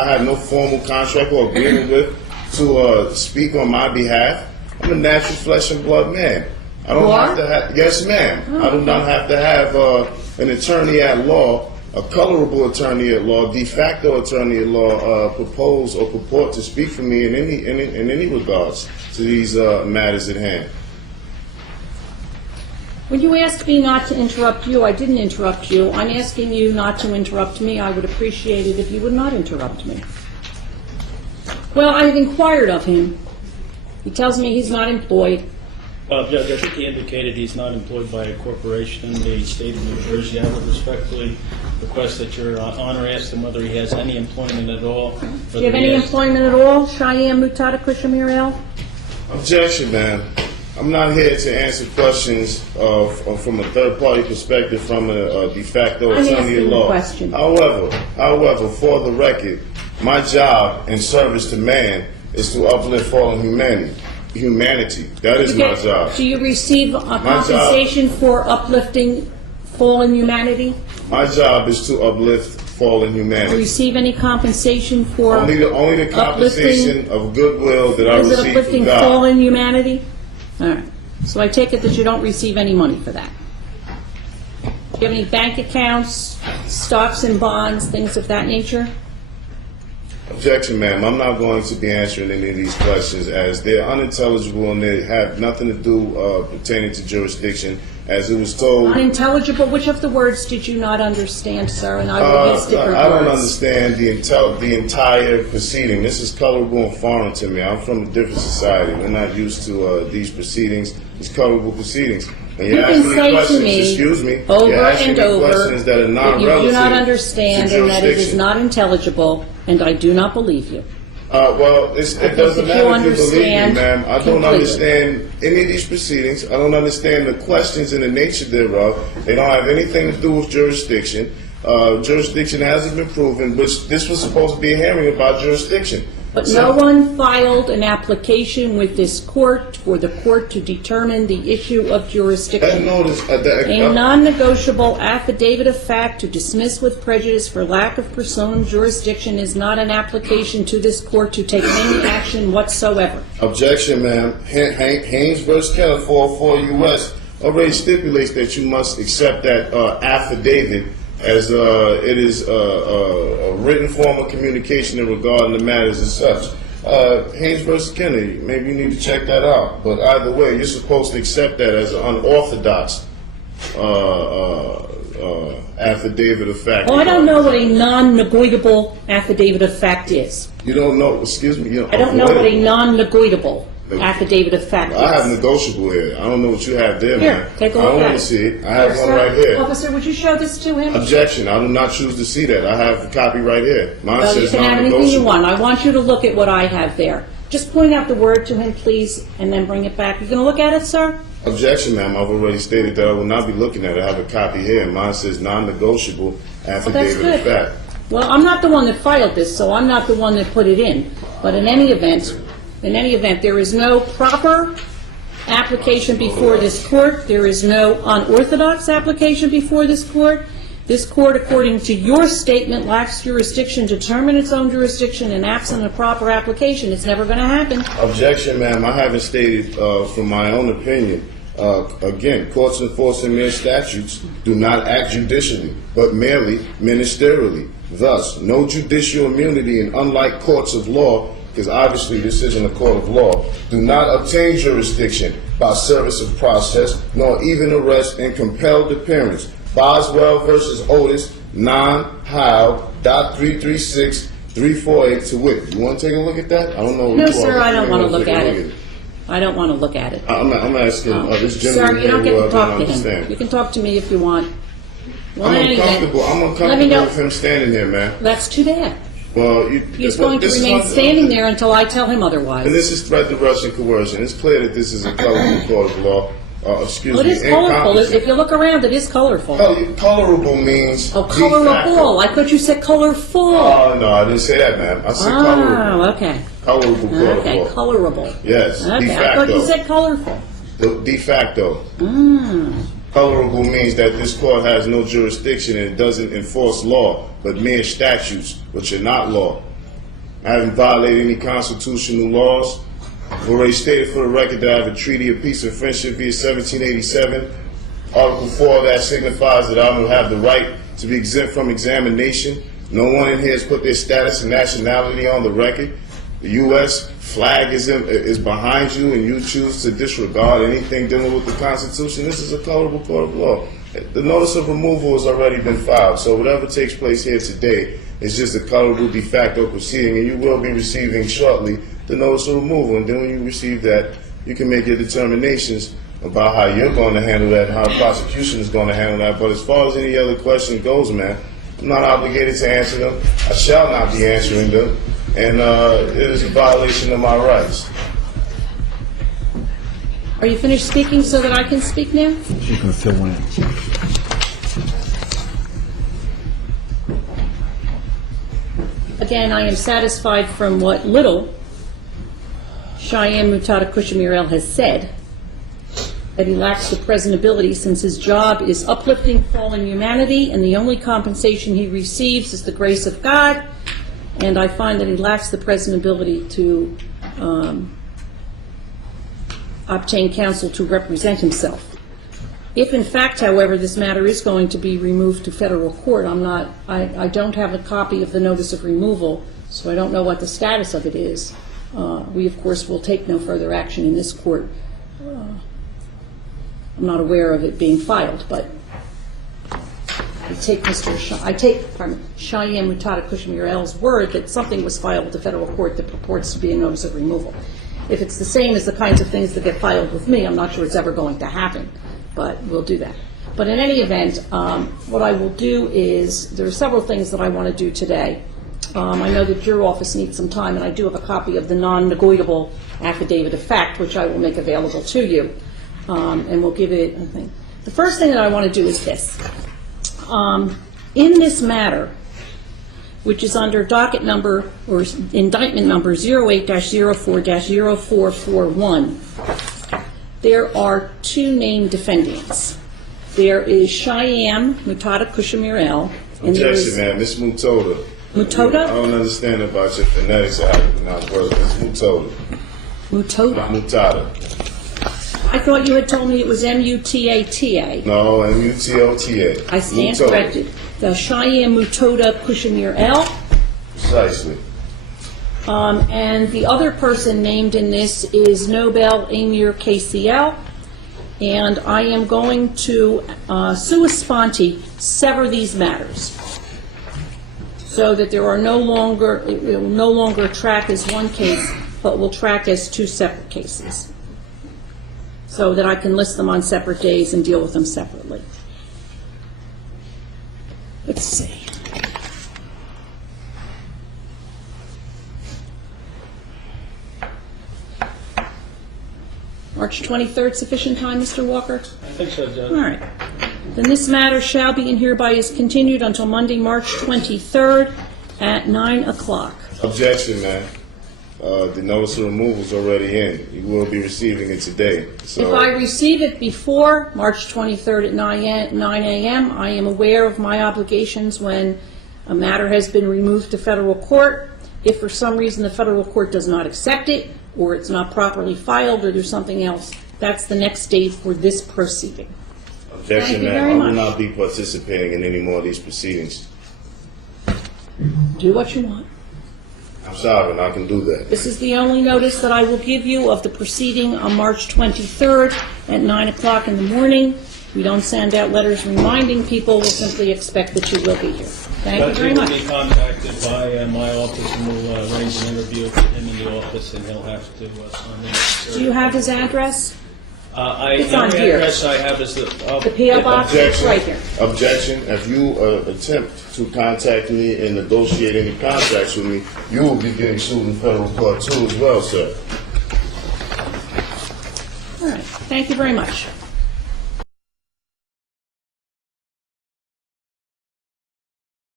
I have no formal contract or agreement with to speak on my behalf. I'm a natural flesh and blood man. I don't have to have, yes ma'am, I do not have to have an attorney at law, a colorable attorney at law, de facto attorney at law, propose or purport to speak for me in any regards to these matters at hand. When you asked me not to interrupt you, I didn't interrupt you. I'm asking you not to interrupt me. I would appreciate it if you would not interrupt me. Well, I've inquired of him. He tells me he's not employed. Judge, I think he indicated he's not employed by a corporation in the state of New Jersey. I would respectfully request that Your Honor ask him whether he has any employment at all. Do you have any employment at all, Cheyenne Mutada Kushamirel? Objection, ma'am. I'm not here to answer questions from a third-party perspective from a de facto attorney at law. However, for the record, my job in service to man is to uplift fallen humanity. That is my job. Do you receive a compensation for uplifting fallen humanity? My job is to uplift fallen humanity. Do you receive any compensation for only the compensation of goodwill that I receive from God. Is it uplifting fallen humanity? All right. So I take it that you don't receive any money for that. Do you have any bank accounts, stocks and bonds, things of that nature? Objection, ma'am. I'm not going to be answering any of these questions as they're unintelligible and they have nothing to do pertaining to jurisdiction. As it was told... Unintelligible? Which of the words did you not understand, sir? And I will use different words. I don't understand the entire proceeding. This is colorable and foreign to me. I'm from a different society. We're not used to these proceedings, these colorable proceedings. And you can say to me, excuse me, over and over, that you do not understand and that it is not intelligible, and I do not believe you. Well, it doesn't matter if you believe me, ma'am. I don't understand any of these proceedings. I don't understand the questions and the nature thereof. They don't have anything to do with jurisdiction. Jurisdiction hasn't been proven, which this was supposed to be a hearing about jurisdiction. But no one filed an application with this court for the court to determine the issue of jurisdiction. A non-negotiable affidavit of fact to dismiss with prejudice for lack of personam jurisdiction is not an application to this court to take any action whatsoever. Objection, ma'am. Haynes v. Keller, 404 U.S. already stipulates that you must accept that affidavit as it is a written form of communication regarding the matters as such. Haynes v. Kennedy, maybe you need to check that out. But either way, you're supposed to accept that as an unorthodox affidavit of fact. Oh, I don't know what a non-negotiable affidavit of fact is. You don't know? Excuse me. I don't know what a non-negotiable affidavit of fact is. I have negotiable here. I don't know what you have there, here, man. Take a look I don't at want to see it. I have one right here. Officer, would you show this to him? Objection. I do not choose to see that. I have the copy right here. Mine well, says you can have anything you want. I want you to look at what I have there. Just point out the word to him, please, and then bring it back. You going to look at it, sir? Objection, ma'am. I've already stated that I will not be looking at it. I have a copy here. Mine says non-negotiable affidavit of fact. Well, I'm not the one that filed this, so I'm not the one that put it in. But in any event, there is no proper application before this court. There is no unorthodox application before this court. This court, according to your statement, lacks jurisdiction to determine its own jurisdiction, and absent a proper application, it's never going to happen. Objection, ma'am. I haven't stated from my own opinion. Again, courts enforcing mere statutes do not act judicially, but merely ministerially. Thus, no judicial immunity, and unlike courts of law, because obviously this isn't a court of law, do not obtain jurisdiction by service of process, nor even arrest and compelled appearance. Boswell versus Otis, 9-How.336-348 to wit. You want to take a look at that? I don't know. No, sir, I don't want to look at it. I don't want to look at it. I'm asking this Sir, gentleman you don't get to talk to understand. him. You can talk to me if you want. Well, I'm uncomfortable with him standing there, man. That's too bad. Well, he's going to remain standing there until I tell him otherwise. And this is threat, duress, and coercion. It's clear that this is a colorful court of law. It is colorful. If you look around, it is colorful. Colorable means colorable. I thought you said colorful. Oh, no, I didn't say that, ma'am. I said colorable. Oh, okay. Colorable court of law. Okay, colorable. Yes, okay. de facto. I thought you said colorful. De facto. Colorable means that this court has no jurisdiction and it doesn't enforce law, but mere statutes, which are not law. I haven't violated any constitutional laws. I've already stated for the record that I have a treaty of peace and friendship via 1787. Article 4 of that signifies that I will have the right to be exempt from examination. No one in here has put their status and nationality on the record. The U.S. flag is behind you, and you choose to disregard anything dealing with the Constitution. This is a colorable court of law. The notice of removal has already been filed, so whatever takes place here today is just a colorable de facto proceeding, and you will be receiving shortly the notice of removal. And then when you receive that, you can make your determinations about how you're going to handle that, how the prosecution is going to handle that. But as far as any other question goes, man, I'm not obligated to answer them. I shall not be answering them, and it is a violation of my rights. Are you finished speaking so that I can speak now? She's going to fill one in. Again, I am satisfied from what little Cheyenne Mutada Kushamirel has said that he lacks the present ability, since his job is uplifting fallen humanity and the only compensation he receives is the grace of God, and I find that he lacks the present ability to obtain counsel to represent himself. If in fact, however, this matter is going to be removed to federal court, I don't have a copy of the notice of removal, so I don't know what the status of it is. We, of course, will take no further action in this court. I'm not aware of it being filed, but I take Cheyenne Mutada Kushamirel's word that something was filed with the federal court that purports to be a notice of removal. If it's the same as the kinds of things that get filed with me, I'm not sure it's ever going to happen, but we'll do that. But in any event, what I will do is, there are several things that I want to do today. I know that your office needs some time, and I do have a copy of the non-negotiable affidavit of fact, which I will make available to you, and we'll give it, I think. The first thing that I want to do is this. In this matter, which is under docket number, or indictment number 08-04-0441, there are two named defendants. There is Cheyenne Mutada Kushamirel, and there is... Objection, man. Ms. Mutoda. Mutoda? I don't understand about your phonetics of how you pronounce words. Ms. Mutoda. Mutoda? Not Mutada. I thought you had told me it was M-U-T-A-T-A. No, M-U-T-O-T-A. I stand Mutoda. corrected. The Cheyenne Mutada Kushamirel. Precisely. And the other person named in this is Nobel Amir KCL. And I am going to, sua sponte, sever these matters, so that there are it will no longer track as one case, but will track as two separate cases, so that I can list them on separate days and deal with them separately. Let's see. March 23rd, sufficient time, Mr. Walker? I think so, Judge. All right. Then this matter shall be and hereby is continued until Monday, March 23rd at 9 o'clock. Objection, man. The notice of removal is already in. You will be receiving it today. So, If I receive it before March 23rd at 9 a.m., I am aware of my obligations when a matter has been removed to federal court. If for some reason the federal court does not accept it, or it's not properly filed, or there's something else, that's the next stage for this proceeding. objection, Thank you man. very I will much. not be participating in any more of these proceedings. Do what you want. I'm sorry, and I can do that. This is the only notice that I will give you of the proceeding on March 23rd at 9 o'clock in the morning. We don't send out letters reminding people. We'll simply expect that you will be here. Thank you very Judge, much. he will be contacted by my office, and we'll arrange an interview with him in the office, and he'll have to sign in. Do you have his address? It's The on only here. address I have is the P.O. box? Objection. Right here. Objection. If you attempt to contact me and negotiate any contracts with me, you will be getting sued in federal court too as well, sir. All right. Thank you very much.